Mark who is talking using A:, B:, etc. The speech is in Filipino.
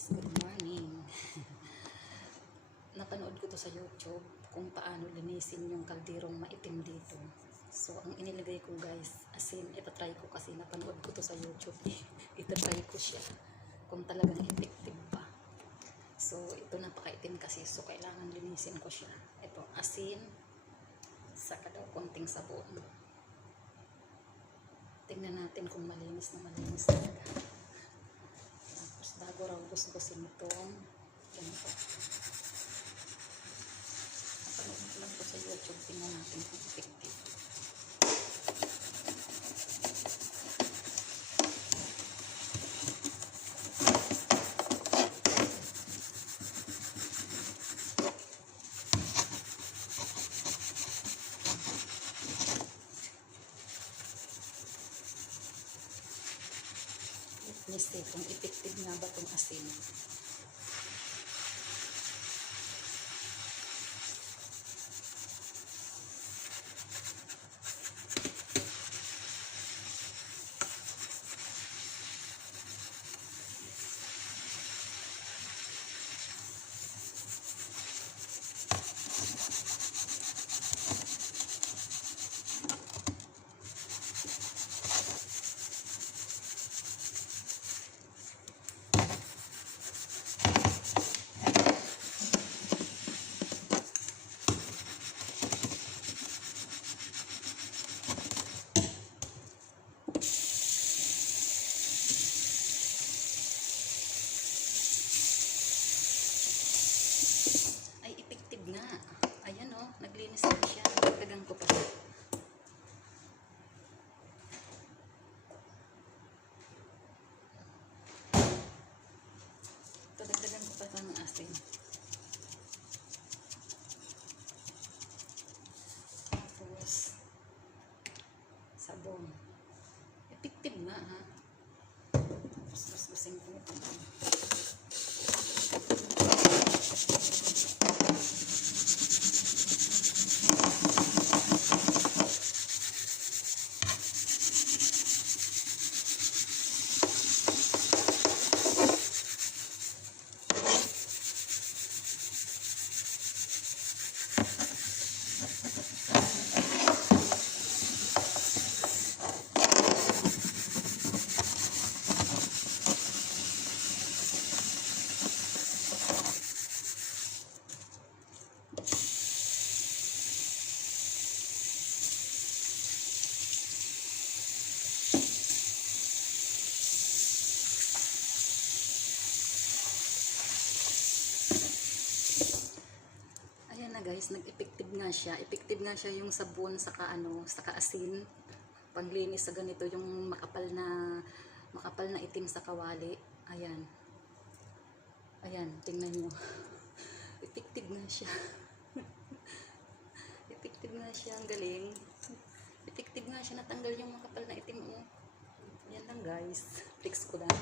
A: guys, good morning. Napanood ko to sa YouTube kung paano linisin yung kalderong maitim dito. So, ang inilagay ko guys, asin, itatry ko kasi napanood ko to sa YouTube. itatry ko siya kung talagang effective ba. So, ito napakaitim kasi. So, kailangan linisin ko siya. Ito, asin, saka daw konting sabon. Tingnan natin kung malinis na malinis talaga. Gusgusin itong ganito. Napanood ko lang po sa YouTube. Tingnan natin kung effective. Mistake kung effective nga ba itong asin. Ay, effective nga. Ayan o, naglinis na siya. Dagdagan ko pa siya. Ito, dagdagan ko pa ito ng asin. Tapos, sabon. Effective nga ha. Tapos, gusin ko ito. Ayan na guys, nag-effective nga siya. Effective nga siya yung sabon saka ano, saka asin. Panglinis sa ganito yung makapal na makapal na itim sa kawali. Ayan. Ayan, tingnan nyo. effective nga siya. effective nga siya, ang galing. Effective nga siya, natanggal yung makapal na itim. Oh. Yan lang guys. Flex ko lang.